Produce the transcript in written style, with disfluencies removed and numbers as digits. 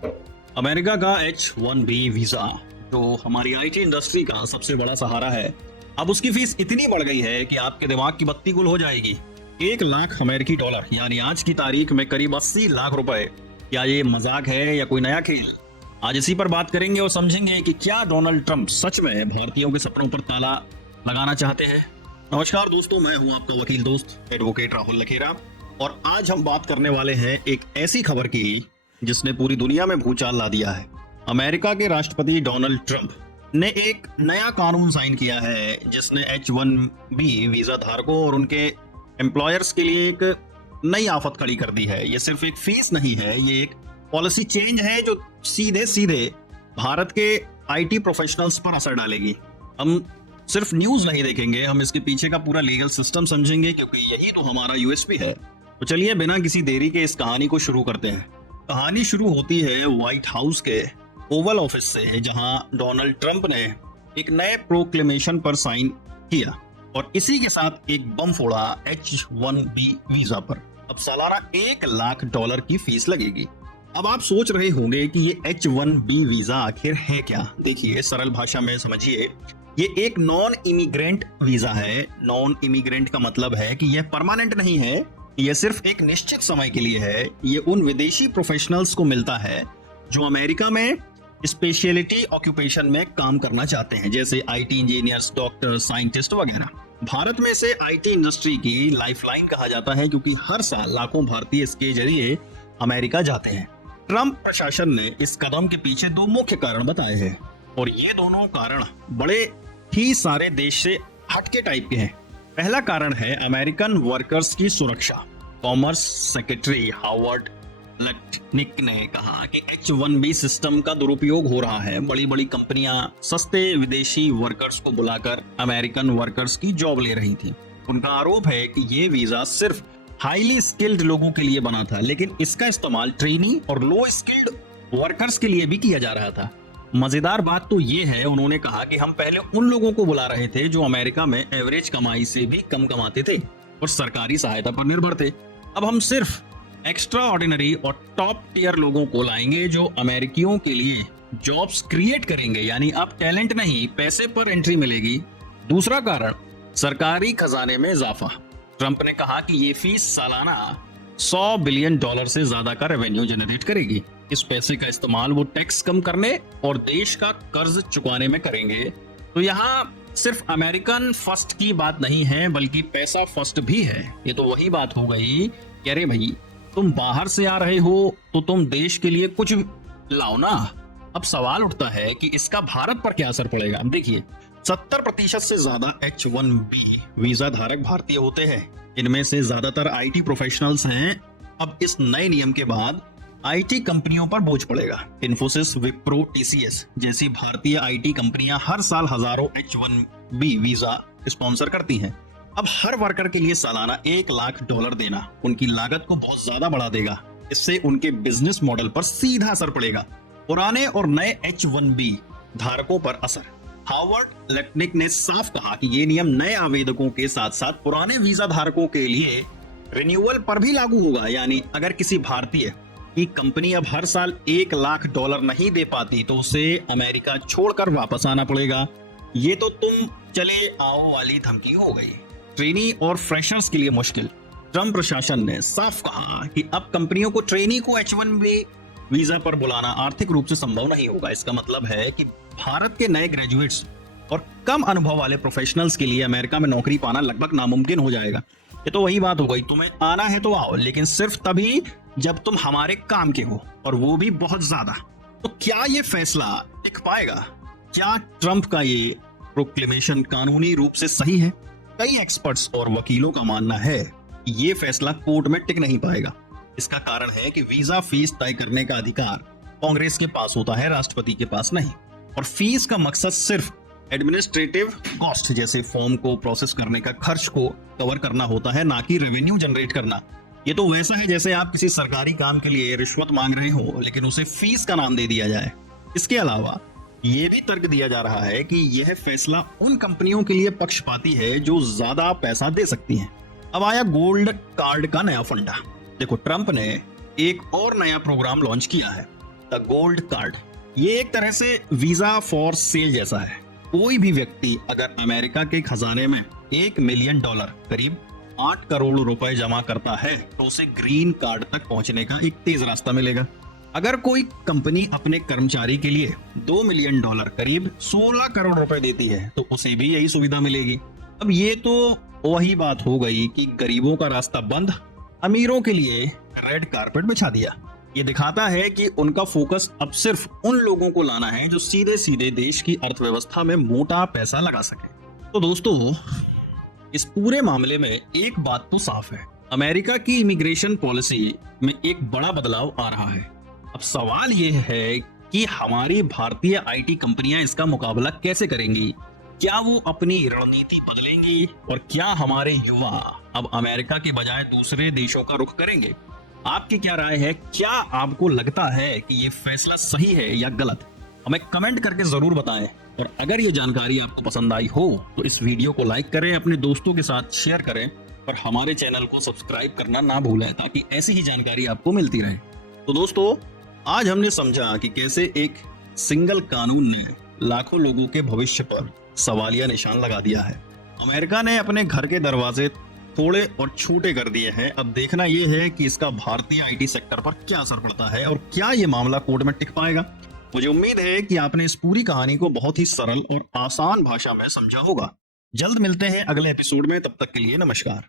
America का H-1B visa जो हमारी आईटी इंडस्ट्री का सबसे बड़ा सहारा है, अब उसकी फीस इतनी बढ़ गई है कि आपके दिमाग की बत्ती गुल हो जाएगी। 1 लाख अमेरिकी डॉलर यानी आज की तारीख में करीब 80 लाख रुपए। क्या ये मजाक है या कोई नया खेल? आज इसी पर बात करेंगे और समझेंगे कि क्या डोनाल्ड ट्रंप सच में भारतीयों के सपनों पर ताला लगाना चाहते हैं। नमस्कार दोस्तों, मैं हूं आपका वकील दोस्त एडवोकेट राहुल लखेरा और आज हम बात करने वाले हैं एक ऐसी खबर की जिसने पूरी दुनिया में भूचाल ला दिया है। अमेरिका के राष्ट्रपति डोनाल्ड ट्रंप ने एक नया कानून साइन किया है जिसने H-1B वीजा धारकों और उनके एम्प्लॉयर्स के लिए एक नई आफत खड़ी कर दी है। ये सिर्फ एक फीस नहीं है, ये एक पॉलिसी चेंज है जो सीधे सीधे भारत के आईटी प्रोफेशनल्स पर असर डालेगी। हम सिर्फ न्यूज नहीं देखेंगे, हम इसके पीछे का पूरा लीगल सिस्टम समझेंगे क्योंकि यही तो हमारा यूएसपी है। तो चलिए बिना किसी देरी के इस कहानी को शुरू करते हैं। कहानी शुरू होती है व्हाइट हाउस के ओवल ऑफिस से, जहां डोनाल्ड ट्रंप ने एक नए प्रोक्लेमेशन पर साइन किया और इसी के साथ एक बम फोड़ा H-1B वीजा पर। अब सालाना 1 लाख डॉलर की फीस लगेगी। अब आप सोच रहे होंगे कि ये H-1B वीजा आखिर है क्या? देखिए, सरल भाषा में समझिए, ये एक नॉन इमिग्रेंट वीजा है। नॉन इमिग्रेंट का मतलब है कि यह परमानेंट नहीं है, यह सिर्फ एक निश्चित समय के लिए है। ये उन विदेशी प्रोफेशनल्स को मिलता है जो अमेरिका में स्पेशलिटी ऑक्यूपेशन में काम करना चाहते हैं, जैसे आईटी इंजीनियर्स, डॉक्टर, साइंटिस्ट वगैरह। भारत में इसे आईटी इंडस्ट्री की लाइफलाइन कहा जाता है क्योंकि हर साल लाखों भारतीय इसके जरिए अमेरिका जाते हैं। ट्रंप प्रशासन ने इस कदम के पीछे 2 मुख्य कारण बताए हैं और ये दोनों कारण बड़े ही सारे देश से हटके टाइप के हैं। पहला कारण है अमेरिकन वर्कर्स की सुरक्षा। कॉमर्स सेक्रेटरी हार्वर्ड लटनिक ने कहा कि H-1B सिस्टम का दुरुपयोग हो रहा है। बड़ी बड़ी कंपनियां सस्ते विदेशी वर्कर्स को बुलाकर अमेरिकन वर्कर्स की जॉब ले रही थी। उनका आरोप है कि ये वीजा सिर्फ हाईली स्किल्ड लोगों के लिए बना था, लेकिन इसका इस्तेमाल ट्रेनी और लो स्किल्ड वर्कर्स के लिए भी किया जा रहा था। मजेदार बात तो ये है, उन्होंने कहा कि हम पहले उन लोगों को बुला रहे थे जो अमेरिका में एवरेज कमाई से भी कम कमाते थे और सरकारी सहायता पर निर्भर थे। अब हम सिर्फ एक्स्ट्रा ऑर्डिनरी और टॉप टियर लोगों को लाएंगे जो अमेरिकियों के लिए जॉब्स क्रिएट करेंगे। यानी अब टैलेंट नहीं, पैसे पर एंट्री मिलेगी। दूसरा कारण, सरकारी खजाने में इजाफा। ट्रंप ने कहा कि ये फीस सालाना $100 बिलियन से ज्यादा का रेवेन्यू जनरेट करेगी। इस पैसे का इस्तेमाल वो टैक्स कम करने और देश का कर्ज चुकाने में करेंगे। तो यहाँ सिर्फ अमेरिकन फर्स्ट की बात नहीं है बल्कि पैसा फर्स्ट भी है। ये तो वही बात हो गई कि अरे भाई, तुम बाहर से आ रहे हो तो तुम देश के लिए कुछ लाओ ना। अब सवाल उठता है कि इसका भारत पर क्या असर पड़ेगा। अब देखिए, 70% से ज्यादा H-1B वीजा धारक भारतीय होते हैं। इनमें से ज्यादातर आईटी प्रोफेशनल्स हैं। अब इस नए नियम के बाद आईटी कंपनियों पर बोझ पड़ेगा। इन्फोसिस, विप्रो, टीसीएस जैसी भारतीय आईटी कंपनियां हर साल हजारों H-1B वीजा स्पॉन्सर करती हैं। अब हर वर्कर के लिए सालाना $1 लाख देना उनकी लागत को बहुत ज्यादा बढ़ा देगा। इससे उनके बिजनेस मॉडल पर सीधा असर पड़ेगा। पुराने और नए H-1B धारकों पर असर। हार्वर्ड लटनिक ने साफ कहा कि ये नियम नए आवेदकों के साथ साथ पुराने वीजा धारकों के लिए रिन्यूअल पर भी लागू होगा। यानी अगर किसी भारतीय की कंपनी अब हर साल $1 लाख नहीं दे पाती तो उसे अमेरिका छोड़कर वापस आना पड़ेगा। ये तो तुम चले आओ वाली धमकी हो गई। ट्रेनी और फ्रेशर्स के लिए मुश्किल। ट्रंप प्रशासन ने साफ कहा कि अब कंपनियों को ट्रेनी को H-1B वीजा पर बुलाना आर्थिक रूप से संभव नहीं होगा। इसका मतलब है कि भारत के नए ग्रेजुएट्स और कम अनुभव वाले प्रोफेशनल्स के लिए अमेरिका में नौकरी पाना लगभग नामुमकिन हो जाएगा। ये तो वही बात हो गई, तुम्हें आना है तो आओ, लेकिन सिर्फ तभी जब तुम हमारे काम के हो, और वो भी बहुत ज्यादा। तो क्या ये फैसला टिक पाएगा? क्या ट्रंप का ये प्रोक्लेमेशन कानूनी रूप से सही है? कई एक्सपर्ट्स और वकीलों का मानना है ये फैसला कोर्ट में टिक नहीं पाएगा। इसका कारण है कि वीजा फीस तय करने का अधिकार कांग्रेस के पास होता है, राष्ट्रपति के पास नहीं। और फीस का मकसद सिर्फ एडमिनिस्ट्रेटिव कॉस्ट जैसे फॉर्म को प्रोसेस करने का खर्च को कवर करना होता है, ना कि रेवेन्यू जनरेट करना। ये तो वैसा है जैसे आप किसी सरकारी काम के लिए रिश्वत मांग रहे हो लेकिन उसे फीस का नाम दे दिया जाए। इसके अलावा ये भी तर्क दिया जा रहा है कि यह फैसला उन कंपनियों के लिए पक्षपाती है जो ज्यादा पैसा दे सकती हैं। अब आया गोल्ड कार्ड का नया फंडा। देखो, ट्रंप ने एक और नया प्रोग्राम लॉन्च किया है। The gold card. ये एक तरह से वीजा फॉर सेल जैसा है। कोई भी व्यक्ति अगर अमेरिका के खजाने में $1 मिलियन करीब 8 करोड़ रुपए जमा करता है तो उसे ग्रीन कार्ड तक पहुंचने का एक तेज रास्ता मिलेगा। अगर कोई कंपनी अपने कर्मचारी के लिए $2 मिलियन करीब 16 करोड़ रुपए देती है तो उसे भी यही सुविधा मिलेगी। अब ये तो वही बात हो गई कि गरीबों का रास्ता बंद, अमीरों के लिए रेड कारपेट बिछा दिया। ये दिखाता है कि उनका फोकस अब सिर्फ उन लोगों को लाना है जो सीधे सीधे देश की अर्थव्यवस्था में मोटा पैसा लगा सके। तो दोस्तों, इस पूरे मामले में एक बात तो साफ है, अमेरिका की इमिग्रेशन पॉलिसी में एक बड़ा बदलाव आ रहा है। अब सवाल ये है कि हमारी भारतीय आईटी कंपनियां इसका मुकाबला कैसे करेंगी? क्या वो अपनी रणनीति बदलेंगी और क्या हमारे युवा अब अमेरिका के बजाय दूसरे देशों का रुख करेंगे? आपकी क्या राय है? क्या आपको लगता है कि ये फैसला सही है या गलत? हमें कमेंट करके जरूर बताएं। और अगर ये जानकारी आपको पसंद आई हो तो इस वीडियो को लाइक करें, अपने दोस्तों के साथ शेयर करें और हमारे चैनल को सब्सक्राइब करना ना भूलें ताकि ऐसी ही जानकारी आपको मिलती रहे। तो दोस्तों, आज हमने समझा कि कैसे एक सिंगल कानून ने लाखों लोगों के भविष्य पर सवालिया निशान लगा दिया है। अमेरिका ने अपने घर के दरवाजे थोड़े और छोटे कर दिए हैं। अब देखना यह है कि इसका भारतीय आईटी सेक्टर पर क्या असर पड़ता है और क्या यह मामला कोर्ट में टिक पाएगा। मुझे उम्मीद है कि आपने इस पूरी कहानी को बहुत ही सरल और आसान भाषा में समझा होगा। जल्द मिलते हैं अगले एपिसोड में, तब तक के लिए नमस्कार।